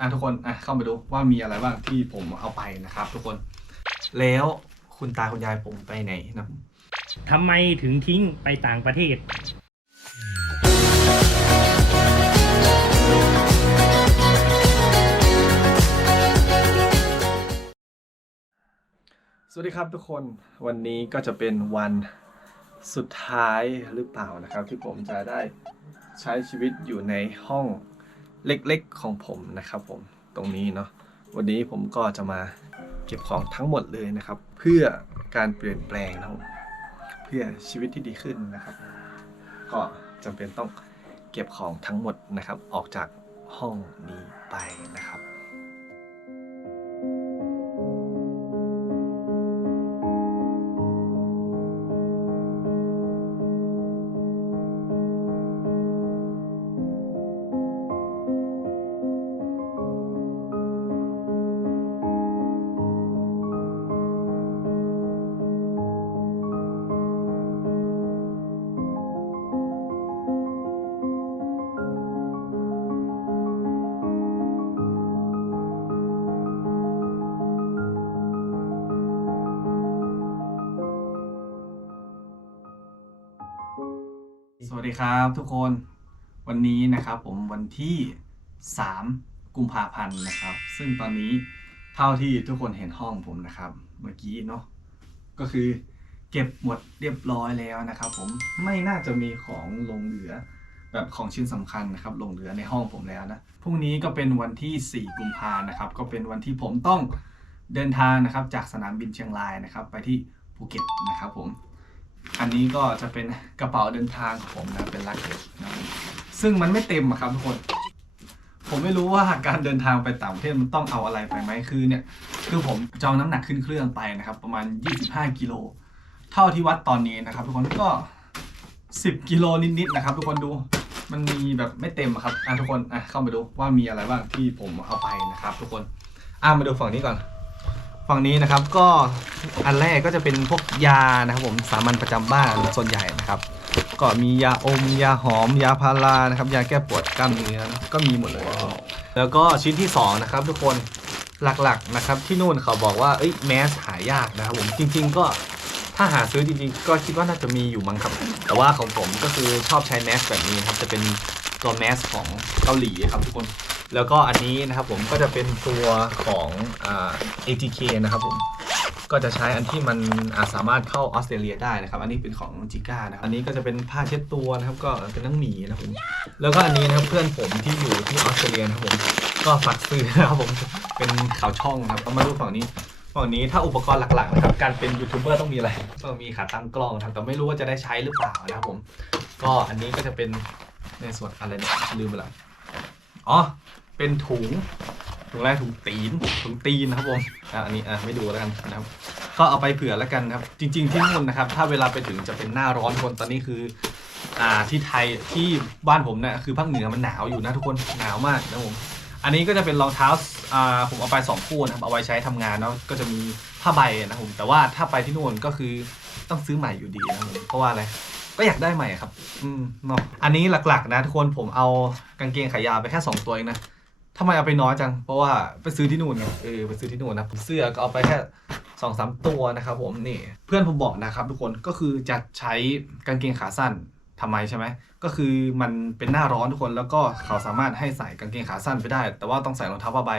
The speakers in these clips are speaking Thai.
อะทุกคนอะเข้ามาดูว่ามีอะไรบ้างที่ผมเอาไปนะครับ ทุกคน แล้วคุณตาคุณยายผมไปไหนนะทำไมถึงทิ้งไปต่างประเทศ สวัสดีครับทุกคนวันนี้ก็จะเป็นวันสุดท้ายหรือเปล่านะครับ ที่ผมจะได้ใช้ชีวิตอยู่ในห้อง เล็กๆของผมนะครับผมตรงนี้เนาะวันนี้ผมก็จะมาเก็บของทั้งหมดเลยนะครับ เพื่อการเปลี่ยนแปลงนะครับเพื่อชีวิตที่ดีขึ้นนะครับ ก็จำเป็นต้องเก็บของทั้งหมดนะครับ ออกจากห้องนี้ไปนะครับ สวัสดีครับทุกคนวันนี้นะครับผมวันที่ 3 กุมภาพันธ์นะครับ ซึ่งตอนนี้เท่าที่ทุกคนเห็นห้องผมนะครับ เมื่อกี้เนาะก็คือเก็บหมดเรียบร้อยแล้วนะครับ ผมไม่น่าจะมีของหลงเหลือแบบของชิ้นสำคัญนะครับหลงเหลือในห้องผมแล้วนะพรุ่งนี้ก็เป็นวันที่ 4 กุมภานะครับ ก็เป็นวันที่ผมต้องเดินทางนะครับ จากสนามบินเชียงรายนะครับ ไปที่ภูเก็ตนะครับผม อันนี้ก็จะเป็นกระเป๋าเดินทางของผมนะเป็นลักเกจนะซึ่งมันไม่เต็มอะครับทุกคน ผมไม่รู้ว่าการเดินทางไปต่างประเทศมันต้องเอาอะไรไปไหมคือเนี่ยคือผมจองน้ำหนักขึ้นเครื่องไปนะครับ ประมาณ 25 กิโล เท่าที่วัดตอนนี้นะครับ ทุกคนก็ 10 กิโลนิดๆนะครับ ทุกคนดูมันมีแบบไม่เต็มครับอะทุกคนอะเข้ามาดูว่ามีอะไรบ้างที่ผมเอาไปนะครับ ทุกคนอะมาดูฝั่งนี้ก่อน ฝั่งนี้นะครับก็อันแรกก็จะเป็นพวกยานะครับผมสามัญประจำบ้านส่วนใหญ่นะครับ ก็มียาอม ยาหอม ยาพารานะครับ ยาแก้ปวดกล้ามเนื้อก็มีหมดเลยแล้วก็ชิ้นที่สองนะครับทุกคนหลักๆนะครับที่นู่นเขาบอกว่าเอ้ยแมสหายากนะครับผมจริง ๆ ก็ถ้าหาซื้อจริงๆ ก็คิดว่าน่าจะมีอยู่มั้งครับ แต่ว่าของผมก็คือชอบใช้แมสแบบนี้ครับจะเป็นตัวแมสของเกาหลีครับทุกคน แล้วก็อันนี้นะครับผมก็จะเป็นตัวของอ่า ATK นะครับผมก็จะใช้อันที่มันอ่าสามารถเข้าออสเตรเลียได้นะครับ อันนี้เป็นของจิก้านะครับอันนี้ก็จะเป็นผ้าเช็ดตัวนะครับ ก็เป็นนังหมีนะครับผมแล้วก็อันนี้นะครับเพื่อนผมที่อยู่ที่ออสเตรเลียนะครับผมก็ฝากซื้อนะครับผมเป็นข่าวช่องครับเอามาดูฝั่งนี้ฝั่งนี้ถ้าอุปกรณ์หลักๆนะครับการเป็นยูทูบเบอร์ต้องมีอะไรต้องมีขาตั้งกล้องนะครับแต่ไม่รู้ว่าจะได้ใช้หรือเปล่านะครับผม ก็อันนี้ก็จะเป็นในส่วนอะไรเนี่ยลืมไปแล้ว อ๋อ เป็นถุง ถุงแรกถุงตีน ถุงตีนนะครับผมอะอันนี้อะไม่ดูแล้วกันนะครับก็เอาไปเผื่อแล้วกันครับ จริง ๆ ที่นู่นนะครับ ถ้าเวลาไปถึงจะเป็นหน้าร้อนคนตอนนี้คือ อ่าที่ไทยที่บ้านผมเนี่ยคือภาคเหนือมันหนาวอยู่นะทุกคนหนาวมากนะผมอันนี้ก็จะเป็นรองเท้าอ่าผมเอาไปสองคู่นะครับเอาไว้ใช้ทำงานเนาะก็จะมีผ้าใบนะครับผมแต่ว่าถ้าไปที่นู่นก็คือต้องซื้อใหม่อยู่ดีนะครับผมเพราะว่าอะไร ก็อยากได้ใหม่ครับ อืมเนาะอันนี้หลักๆ นะทุกคนผมเอากางเกงขายาวไปแค่สองตัวเองนะทำไมเอาไปน้อยจัง เพราะว่าไปซื้อที่นู่นไงเออไปซื้อที่นู่นนะเสื้อก็เอาไปแค่สองสามตัวนะครับผมนี่เพื่อนผมบอกนะครับ ทุกคนก็คือจะใช้กางเกงขาสั้นทำไมใช่ไหมก็คือมันเป็นหน้าร้อนทุกคนแล้วก็เขาสามารถให้ใส่กางเกงขาสั้นไปได้ แต่ว่าต้องใส่รองเท้าผ้าใบ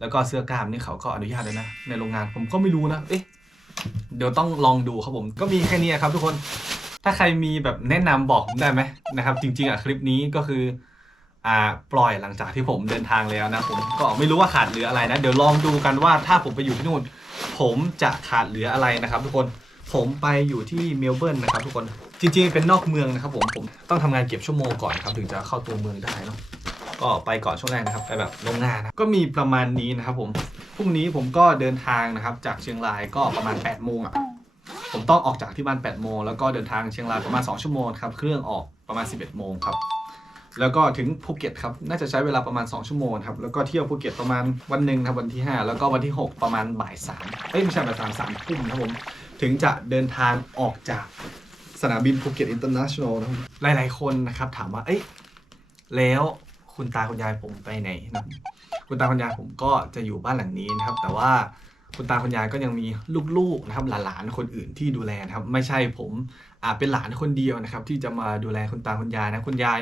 แล้วก็เสื้อกล้ามนี่เขาก็อนุญาตเลยนะ ในโรงงานผมก็ไม่รู้นะเอ๊ะเดี๋ยวต้องลองดูครับผมก็มีแค่นี้ครับทุกคน ถ้าใครมีแบบแนะนำบอกผมได้ไหมนะครับ จริง ๆอะคลิปนี้ก็คืออ่าปล่อยหลังจากที่ผมเดินทางแล้วนะผมก็ไม่รู้ว่าขาดเหลืออะไรนะเดี๋ยวลองดูกันว่าถ้าผมไปอยู่ที่นู่น ผมจะขาดเหลืออะไรนะครับ ทุกคนผมไปอยู่ที่เมลเบิร์นนะครับทุกคนจริงๆเป็นนอกเมืองนะครับผมผมต้องทำงานเก็บชั่วโมงก่อนครับถึงจะเข้าตัวเมืองได้เนาะก็ไปก่อนช่วงแรกนะครับไปแบบโรงงานนะก็มีประมาณนี้นะครับผมพรุ่งนี้ผมก็เดินทางนะครับจากเชียงรายก็ประมาณ8ปดโมงอะ ผมต้องออกจากที่บ้าน8ปดโมง แล้วก็เดินทางเชียงรายประมาณ 2 ชั่วโมงครับ เครื่องออกประมาณ 11 โมงครับ แล้วก็ถึงภูเก็ตครับ น่าจะใช้เวลาประมาณ 2 ชั่วโมงครับ แล้วก็เที่ยวภูเก็ตประมาณวันหนึ่งครับ วันที่ 5 แล้วก็วันที่ 6 ประมาณบ่ายสามเอ้ยไม่ใช่บ่ายสามสามทุ่มครับผม ถึงจะเดินทางออกจากสนามบินภูเก็ตอินเตอร์เนชั่นแนลนะครับ หลายๆ คนนะครับถามว่า เอ้ย แล้วคุณตาคุณยายผมไปไหนนะคุณตาคุณยายผมก็จะอยู่บ้านหลังนี้นะครับ แต่ว่า คุณตาคุณยายก็ยังมีลูกๆนะครับหลานๆคนอื่นที่ดูแลนะครับ ไม่ใช่ผมอาเป็นหลานคนเดียวนะครับ ที่จะมาดูแลคุณตาคุณยายนะคุณยาย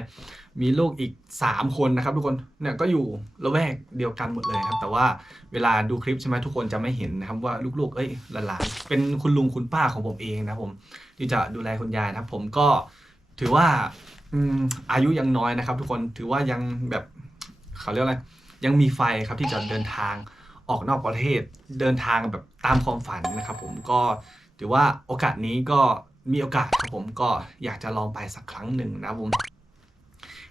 มีลูกอีก 3 คนนะครับ ทุกคนเนี่ยก็อยู่ละแวกเดียวกันหมดเลยครับ แต่ว่าเวลาดูคลิปใช่ไหมทุกคนจะไม่เห็นนะครับว่าลูกๆ เอ้ยหลานๆเป็นคุณลุงคุณป้าของผมเองนะผมที่จะดูแลคุณยายนะครับ ผมก็ถือว่าอายุยังน้อยนะครับ ทุกคนถือว่ายังแบบเขาเรียกอะไรยังมีไฟครับที่จะเดินทาง ออกนอกประเทศเดินทางแบบตามความฝันนะครับผมก็ถือว่าโอกาสนี้ก็มีโอกาสครับผมก็อยากจะลองไปสักครั้งหนึ่งนะผม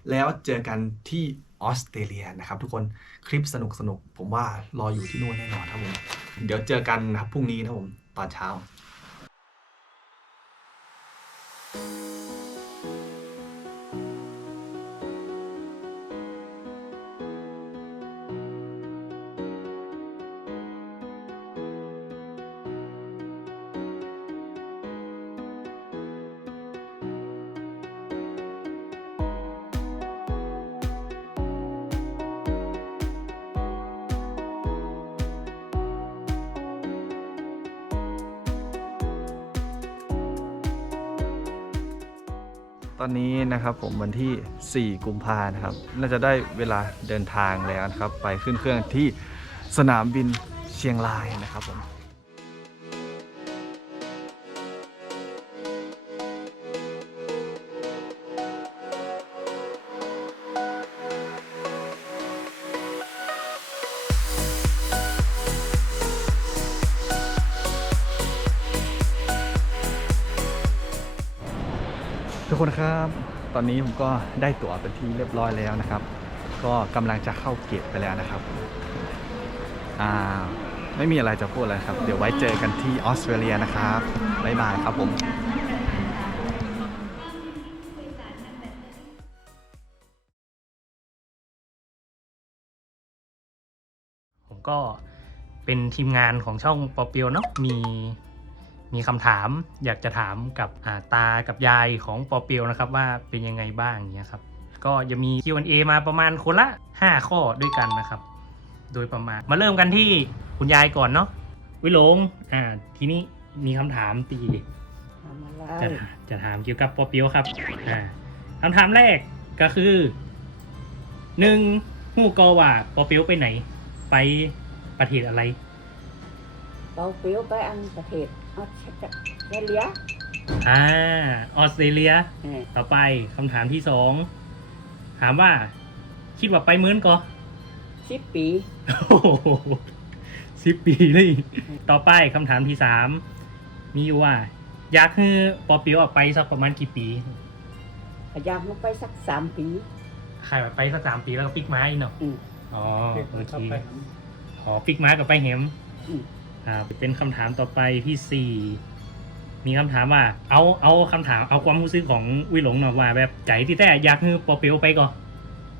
แล้วเจอกันที่ออสเตรเลียนะครับ ทุกคนคลิปสนุกสนุกๆผมว่ารออยู่ที่นู่นแน่นอนครับผมเดี๋ยวเจอกันนะครับพรุ่งนี้นะผมตอนเช้า ตอนนี้นะครับผมวันที่ 4 กุมภานะครับ น่าจะได้เวลาเดินทางแล้วนะครับ ไปขึ้นเครื่องที่สนามบินเชียงรายนะครับผม คนครับ ตอนนี้ผมก็ได้ตั๋วเป็นที่เรียบร้อยแล้วนะครับ ก็กำลังจะเข้าเก็บไปแล้วนะครับอ่าไม่มีอะไรจะพูดเลยครับ เดี๋ยวไว้เจอกันที่ออสเตรเลียนะครับบ๊ายบายครับผมผมก็เป็นทีมงานของช่องปอเปียวเนาะมี มีคำถามอยากจะถามกับอ่าตากับยายของปอเปียวนะครับว่าเป็นยังไงบ้างอย่างเงี้ยครับก็จะมี Q&A มาประมาณคนละ 5 ข้อด้วยกันนะครับ โดยประมาณมาเริ่มกันที่คุณยายก่อนเนาะวิหลงอ่าทีนี้มีคำถามตีทำอะไรจะจะถามเกี่ยวกับปอเปียวครับอ่าคำถามแรกก็คือหนึ่งหูกอว่าปอเปียวไปไหน ไปประเทศอะไรเราเปรี้ยวไปอันประเทศ ออสเตรเลียอ่าออสเตรเลียเออต่อไปคำถามที่สองถามว่า คิดว่าไปเหมือนก็สิบปีสิบปีเลย ต่อไปคำถามที่สามมีอยู่ว่า อยากให้ปอเปียวออกไปสักประมาณกี่ปีพยายามลงไปสักสามปีใครว่าไปสักสามปีแล้วก็ปิกไม้เนาะอืม อ๋อโอเคอ๋อปิกไม้กับไปแฮมอืม ครับเป็นคำถามต่อไปที่สี่มีคำถามว่า เอาเอาคำถามเอาความรู้สึกของวิหลงหน่อยว่า แบบใจที่แต่อยากให้ปอเปียวไปก่อน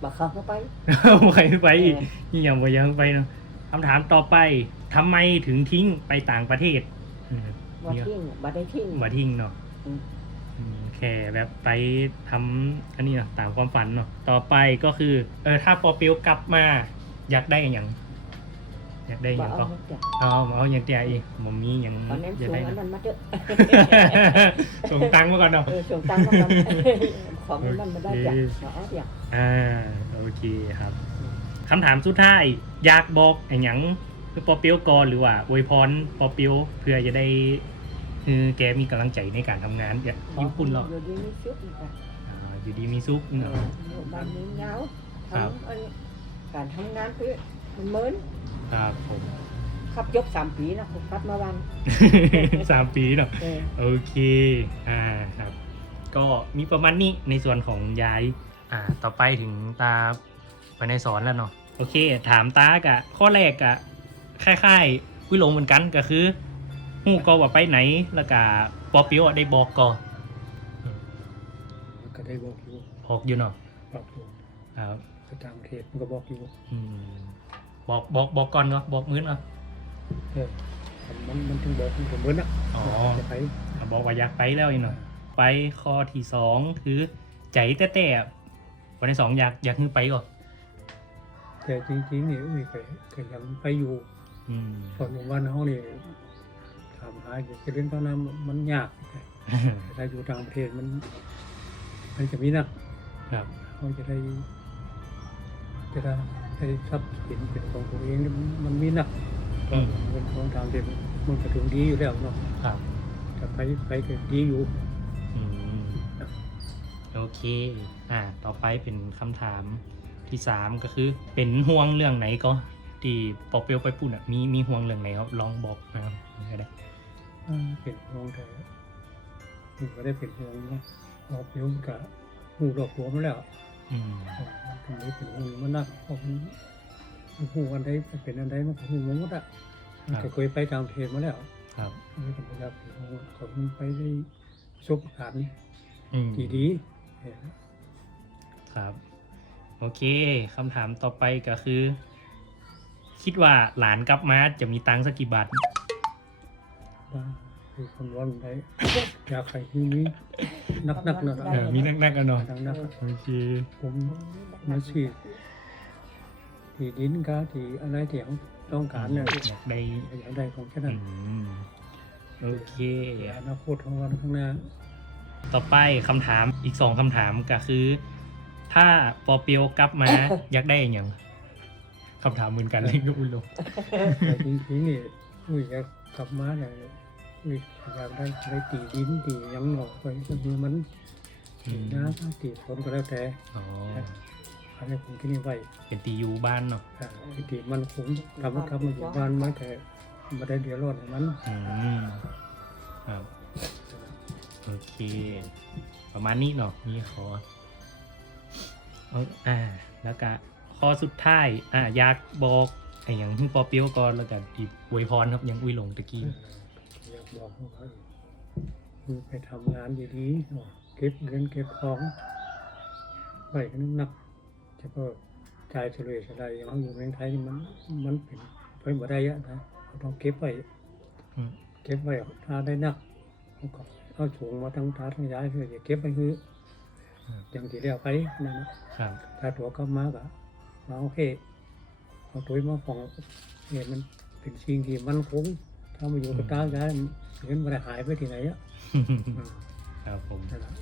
บักเขาเข้าไปไปไปอีกเออนี่ยังไปยังไปเนาะคำถามต่อไปทำไมถึงทิ้งไปต่างประเทศอืมบ่ทิ้งบ่ได้ทิ้งมาทิ้งเนาะอืม อืมแค่แบบไปทำอันนี้เนาะตามความฝันเนาะต่อไปก็คือเออถ้าปอเปียวกลับมา อยากได้อย่าง อยากได้อบ่ย่างเอาก็จ้ะเอาเอาอย่างเดียวอีกผมมีอย่างตอนนั้นอยากส่งได้อันนะนั้นมาเถอะส่งตังค์มาก่อนเนาะ เออส่งตังค์มาก่อนของมันมาได้จ้ะเอาเอาจ้ะอ่าโอเคครับคำถามสุดท้ายอยากบอกไอ้หยังคือปอเปียวก่อนหรือว่าอวยพรปอเปียวเพื่อจะได้คือแกมีกำลังใจในการทำงานอย่ายิ้มคุณหรอกอยู่ดีมีสุขจ้ะอ่าอยู่ดีมีซุกเอเนาะออยู่บ้านนี้เหงาครับ ทำอันการทำงานคือ มันเหมือนครับผมขับยกสามปีนะผมขับมาวันสามปีเนาะเออโอเคอ่าครับ ก็มีประมาณนี้ในส่วนของยายอ่าต่อไปถึงตาไปในสอนแล้วเนาะโอเค ถามตากะ ข้อแรกกะคล้ายๆวิลงเหมือนกันก็คือหูก็ว่าไปไหนแล้วก็ปอปิวอะได้บอกก็ก็ได้บอกอยู่บอกอยู่เนาะบอกอยู่ครับไปต่างประเทศมันก็บอกอยู่อืม บอกบอกบอกก่อนเนาะบอกมื้อเนาะเออมันมันถึงบอกมันก็เหมือนอะอ๋อจะไปบอกว่าอยากไปแล้วอีกเนาะไปข้อที่สองคือใจแต่แต่วันที่สองอยากอยากขึ้นไปก่อนแต่จริงๆนี่อุ้ยก็ก็ยังไปอยู่อืมตอนอยู่บ้านเฮานี่ถามหาอยู่จะเล่นตอนนั้นมันยากแต่ถ้าอยู่ต่างประเทศมัน มันจะมีนักครับเขาจะได้จะได้ ได้ทรัพย์สินเป็นของตัวเองนี่มันมันมีนักอืมเป็นของทางเด็กมันก็ถึงดีอยู่แล้วเนาะครับแต่ไปไปก็ดีอยู่ อืมโอเค อ่า ต่อไปเป็นคำถามที่สามก็คือ เป็นห่วงเรื่องไหนก็ที่ปอเปียวไปปุ่นอะมีมีห่วงเรื่องไหนครับลองบอกนะครับก็ได้อ่าเป็นห่วงแต่หูก็ได้เป็นห่วงนะเราเพียงกับหูดอกหัวมาแล้ว อืมตรงนี้เป็นห่วงมันนักเพราะมันหูอันใดเป็นอันใดมันก็หูมันหมดอะมันก็เคยไปต่างประเทศมาแล้ว ครับไม่ต้องไปรับเป็นห่วงเขามันไปได้ประสบการณ์อืมดีๆเนี่ยครับ โอเคคำถามต่อไปก็คือ คิดว่าหลานกลับมาจะมีตังค์สักกี่บาทว่าคือคนร้อนได้อยากใครที่นี้ นักนักๆนะเออมีนักๆกันหน่อยนักนักโอเคๆผมมาฉีดที่ดินก็ที่อะไรที่เขาต้องการเนี่ยอยากได้อยากได้ของแค่อืนั้นมโอเค อนาคตของวันข้างหน้า ต่อไปคำถามอีกสองคำถามก็คือ ถ้าปอเปียวกลับมา อยากได้อย่างคำถามเหมือนกันเลยก็อุ้ยลงแต่จริงๆนี่อุ้ยอยากกลับมาเนี่ย อุ้ยอยากได้ได้ตีดินตีหยังหนอกไปก็คือมันอืตีม น้ำตีฝนก็แล้วแต่อ๋อ อันนี้ผมที่นี่ไว้เป็นตีอยู่บ้านเนาะอ่าตีมันคงทำให้กลับมาอยู่บ้านมาแต่มาได้เดือดร้อนให้มันอืมครับโอเค ประมาณนี้เนาะนี่ขอเอาอ่า แล้วก็ข้อสุดท้าย อ่าอยากบอกไอ้อย่างที่ปอเปียวก่อนแล้วกันที่อวยพรครับอยังอุ้ยลงตะกี้อยาก บอกว่าคือไปทำงานดีๆเก็บเงินเก็บของไว้ให้นักจะก็ใจเฉลี่ยเฉลยอย่างเราอยู่เมืองไทยนี่มันมันเป็นไปบ่ได้อะนะเราต้องเก็บไว้เก็บไว้ถ้าได้นักเขาก็เอาถุงมาทั้งตาทั้งย้ายเพื่อจะเก็บไว้คืออย่างที่เรียกไปนั่นนะถ้าตัวก็มากอะมาโอเคเอาตัวมาฟองเนี่ยมันเป็นสิ่งที่มันคง ถ้ามาอยู่กับตาย้ายเงินมันหายไปที่ไหนอะอืมครับผม นั่นแหละ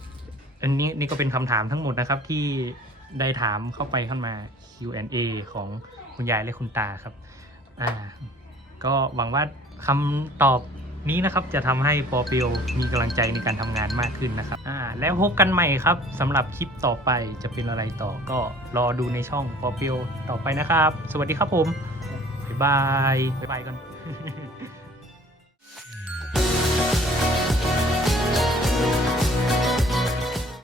อันนี้นี่ก็เป็นคำถามทั้งหมดนะครับที่ได้ถามเข้าไปเข้ามา Q&A ของคุณยายและคุณตาครับ อ่า ก็หวังว่าคำตอบนี้นะครับจะทำให้ปอเปียวมีกำลังใจในการทำงานมากขึ้นนะครับ อ่า แล้วพบกันใหม่ครับสำหรับคลิปต่อไปจะเป็นอะไรต่อก็รอดูในช่องปอเปียวต่อไปนะครับ สวัสดีครับผม บ๊ายบาย บ๊ายบายกัน